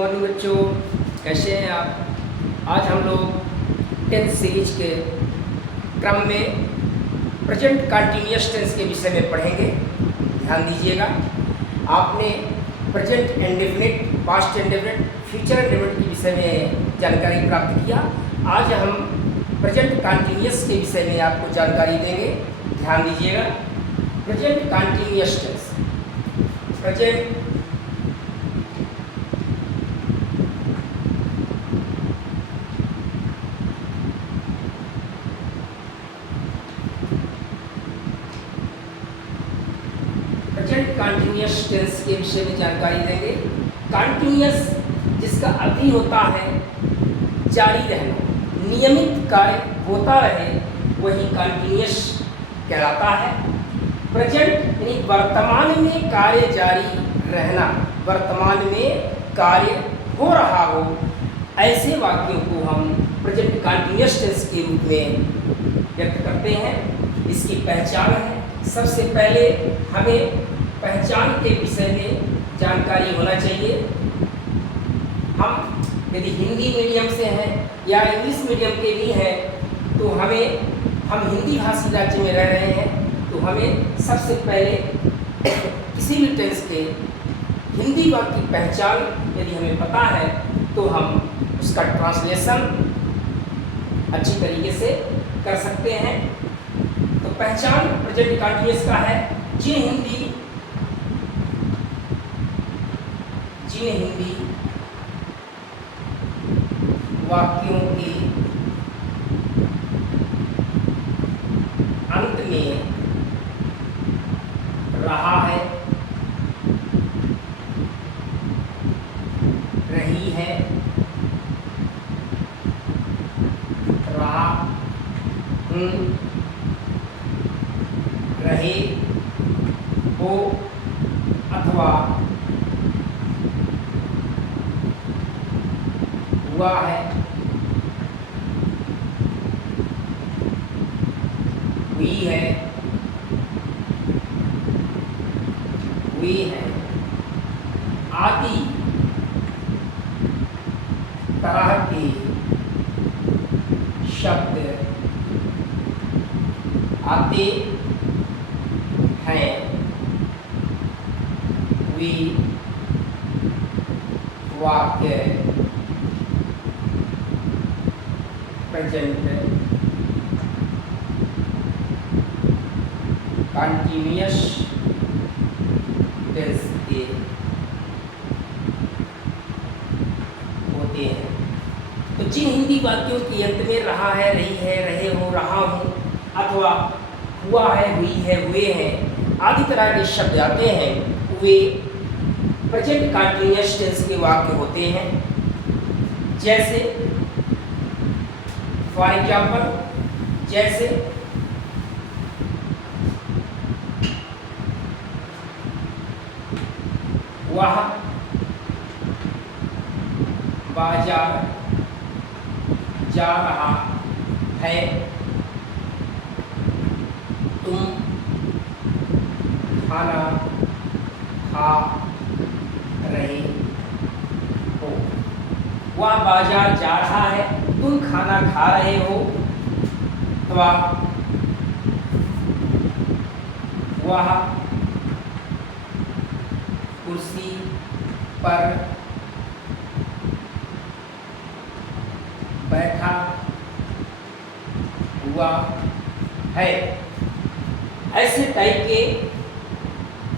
Morning बच्चों, कैसे हैं आप। आज हम लोग टेंस सीरीज के क्रम में प्रेजेंट कंटिन्यूअस टेंस के विषय में पढ़ेंगे। ध्यान दीजिएगा, आपने present indefinite, past indefinite, future indefinite के विषय में जानकारी प्राप्त किया। आज हम प्रेजेंट कंटिन्यूअस के विषय में आपको जानकारी देंगे। ध्यान दीजिएगा, present continuous tense, present continuous tense के विषय में जानकारी देंगे। कंटिन्यूअस जिसका अर्थ ही होता है जारी रहना, नियमित कार्य होता रहे, वही कंटिन्यूअस कहलाता है। प्रेजेंट यानी वर्तमान में कार्य जारी रहना, वर्तमान में कार्य हो रहा हो, ऐसे वाक्यों को हम प्रेजेंट कंटिन्यूअस टेंस के रूप में व्यक्त करते हैं। इसकी पहचान है, सबसे पहले हमें पहचान के विषय में जानकारी होना चाहिए। हम यदि हिंदी मीडियम से हैं या इंग्लिश मीडियम के भी हैं, तो हम हिंदी भाषी राज्य में रह रहे हैं, तो हमें सबसे पहले किसी भी टेंस के हिंदी वाक्य की पहचान यदि हमें पता है, तो हम उसका ट्रांसलेशन अच्छी तरीके से कर सकते हैं। तो पहचान प्रेजेंट कंटिन्यूअस का है, जिन हिंदी वाक्यों के अंत में रहा है, रही है, रहा हूँ, रहे हो अथवा हुआ है, हुई है, हुई है आदि तरह के शब्द आते हैं। वे वाक्य प्रेजेंट कंटिन्यूअस टेंस के होते हैं। तो जिन हिंदी वाक्यों के अंत में रहा है, रही है, रहे हो, रहा हूँ अथवा हुआ है, हुई है, हुए हैं आदि तरह के शब्द आते हैं, वे प्रेजेंट कंटिन्यूअस टेंस के वाक्य होते हैं। जैसे फॉर एग्जाम्पल, जैसे वह बाजार जा रहा है, तुम खाना खा रहे हो। वह बाजार जा रहा है, तुम खाना खा रहे हो, अथवा वह कुर्सी पर बैठा हुआ है। ऐसे टाइप के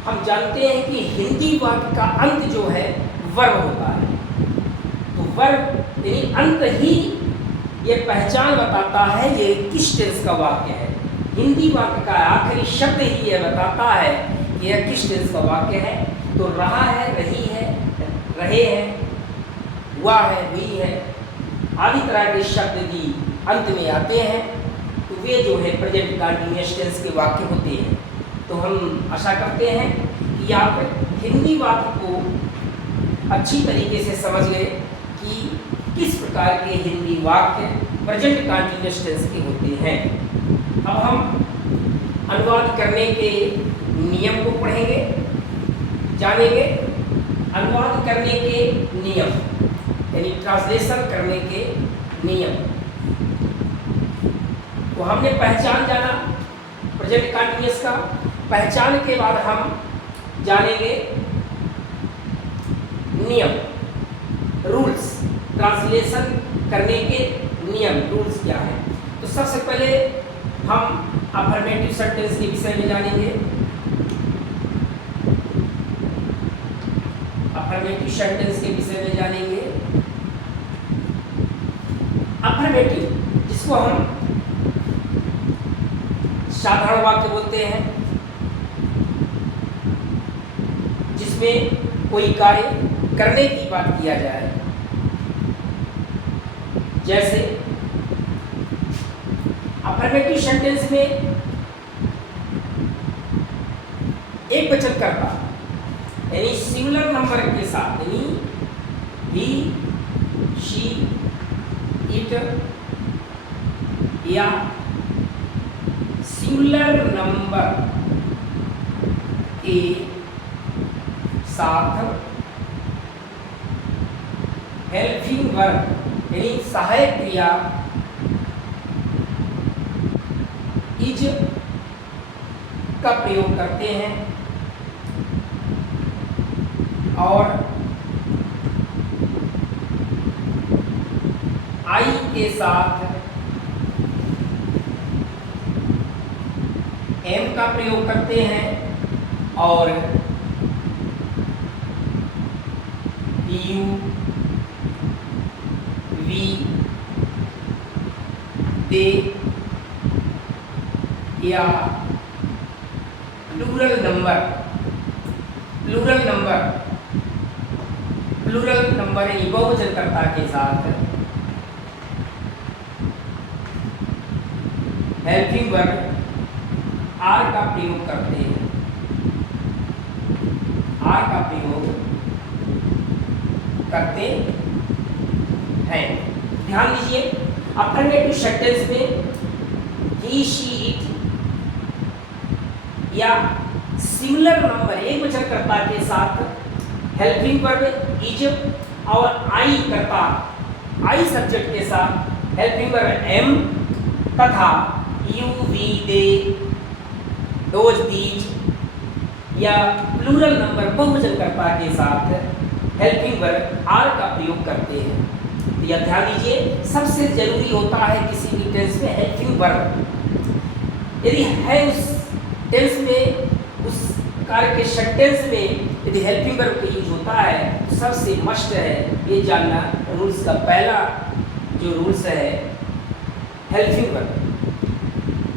हम जानते हैं कि हिंदी वाक्य का अंत जो है वर्ब होता है। तो वर्ब यानी अंत ही ये पहचान बताता है ये किस टेंस का वाक्य है। हिंदी वाक्य का आखिरी शब्द ही ये बताता है कि यह किस टेंस का वाक्य है। तो रहा है, रही है, रहे हैं, हुआ है, हुई है आदि तरह के शब्द भी अंत में आते हैं, तो वे जो है प्रेजेंट कंटिन्यूअस टेंस के वाक्य होते हैं। तो हम आशा करते हैं कि आप हिंदी वाक्य को अच्छी तरीके से समझ गए कि किस प्रकार के हिंदी वाक्य प्रेजेंट कंटिन्यूअस टेंस के होते हैं। अब हम अनुवाद करने के नियम को पढ़ेंगे, जानेंगे। अनुवाद करने के नियम। यानी ट्रांसलेशन करने के नियम। तो हमने पहचान जाना प्रेजेंट कंटिन्यूअस का। पहचान के बाद हम जानेंगे नियम, रूल्स, ट्रांसलेशन करने के नियम, रूल्स क्या है। तो सबसे पहले हम अफर्मेटिव सेंटेंस के विषय में जानेंगे। अफर्मेटिव सेंटेंस के विषय में जानेंगे। अफर्मेटिव जिसको हम साधारण वाक्य बोलते हैं, जिसमें कोई कार्य करने की बात किया जाए। जैसे अफर्मेटिव सेंटेंस में एक वचन कर्ता यानी सिंगुलर नंबर के साथ, यानी ही, शी, इट या सिंगुलर नंबर के साथ हेल्पिंग वर्ब यानी सहायक क्रिया इज का प्रयोग करते हैं और आई के साथ एम का प्रयोग करते हैं और यू, वी, दे या प्लूरल नंबर यानी बहुवचन कर्ता के साथ हेल्पिंग वर्ब आर का प्रयोग करते हैं। आर का प्रयोग करते हैं। ध्यान दीजिए, अफर्मेटिव सेंटेंस में ही, शी, इट या सिंगुलर नंबर एक वचन कर्ता के साथ हेल्पिंग वर्ब इज और आई कर्ता, आई सब्जेक्ट के साथ हेल्पिंग वर्ब एम तथा you, we, they, those, these या प्लूरल नंबर बहुवचन कर्ता के साथ हेल्पिंग वर्ब आर का प्रयोग करते हैं। तो यह ध्यान दीजिए, सबसे जरूरी होता है किसी भी टेंस में हेल्पिंग वर्ब। यदि है उस टेंस में, उस कार्य के सेंटेंस में यदि हेल्पिंग वर्ब का यूज होता है तो सबसे मस्ट है ये जानना। रूल्स का पहला जो रूल्स है, हेल्पिंग वर्ब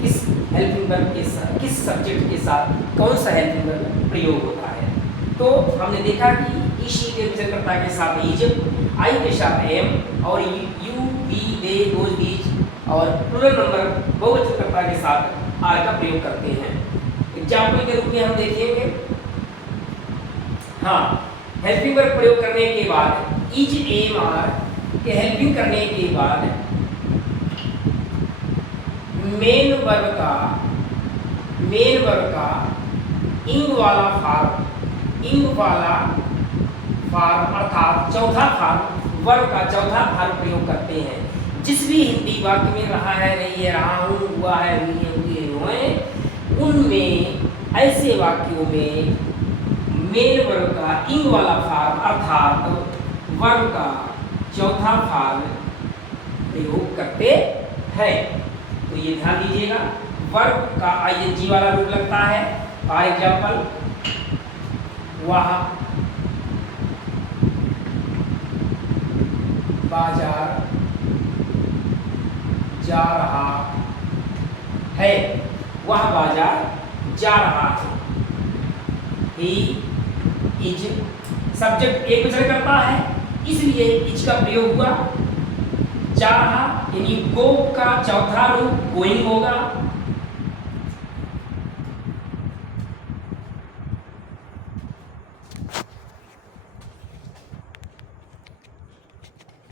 किस हेल्पिंग वर्ब के साथ, किस सब्जेक्ट के साथ कौन सा हेल्पिंग वर्ब प्रयोग होता है। तो हमने देखा कि इसी के वचन कर्ता के साथ इज, आई के साथ एम और you, we, they, those, these और प्लूरल नंबर बहुवचन कर्ता के साथ आर का प्रयोग करते हैं। एग्जाम्पल के रूप में हम देखेंगे। हाँ, हेल्पिंग वर्ब प्रयोग करने के बाद इज, एम, आर के हेल्पिंग करने के बाद मेन वर्ब का इंग वाला फॉर्म अर्थात चौथा फॉर्म, वर्ब का चौथा फॉर्म प्रयोग करते हैं। जिस भी हिंदी वाक्य में रहा है, नहीं है, रहा हूँ, हुआ है, हुई है, हुए, उनमें ऐसे वाक्यों में मेन वर्ब का इंग वाला फॉर्म अर्थात वर्ब का चौथा फॉर्म प्रयोग करते हैं। तो ये ध्यान दीजिएगा, वर्ब का आईएनजी वाला रूप लगता है। फॉर एग्जाम्पल, वह बाजार जा रहा है, वह बाजार जा रहा है। ही, इज सब्जेक्ट एक वचन करता है, इसलिए इज का प्रयोग हुआ। जा रहा यानी गो का चौथा रूप गोइंग होगा।